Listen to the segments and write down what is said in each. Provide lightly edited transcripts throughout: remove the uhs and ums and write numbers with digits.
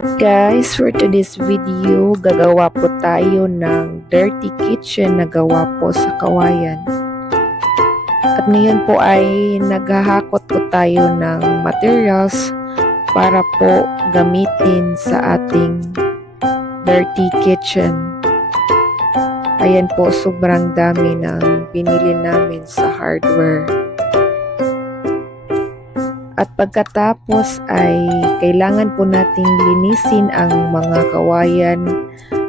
Guys, for today's video, gagawa po tayo ng dirty kitchen na gawa po sa kawayan. At ngayon po ay naghahakot po tayo ng materials para po gamitin sa ating dirty kitchen. Ayan po, sobrang dami ng binili namin sa hardware. At pagkatapos ay kailangan po nating linisin ang mga kawayan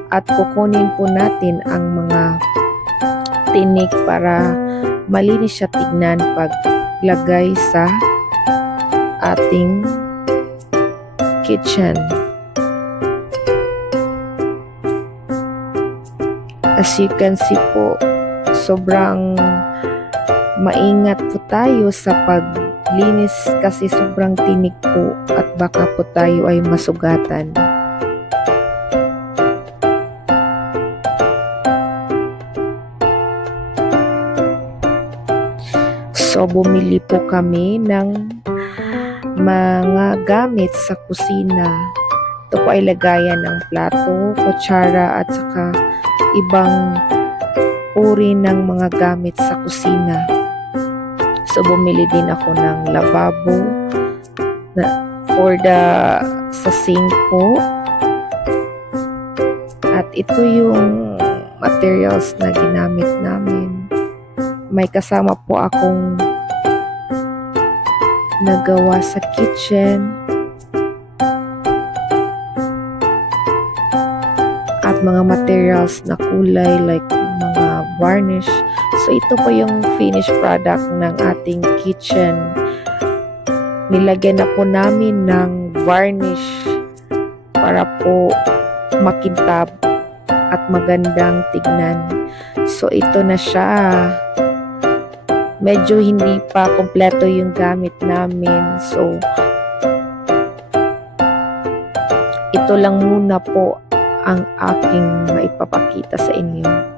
at kukunin po natin ang mga tinik para malinis siya tignan paglagay sa ating kitchen. As you can see po, sobrang maingat po tayo sa paglinis kasi sobrang tinik po at baka po tayo ay masugatan. So bumili po kami ng mga gamit sa kusina. Ito po ay lagayan ng plato, kutsara at saka ibang uri ng mga gamit sa kusina. So bumili din ako ng lavabo sa sink po. At ito yung materials na ginamit namin. May kasama po akong nagawa sa kitchen. At mga materials na kulay like mga varnish. So ito po yung finished product ng ating kitchen. Nilagyan na po namin ng varnish para po makintab at magandang tignan. So ito na siya. Medyo hindi pa kompleto yung gamit namin. So ito lang muna po ang aking maipapakita sa inyo.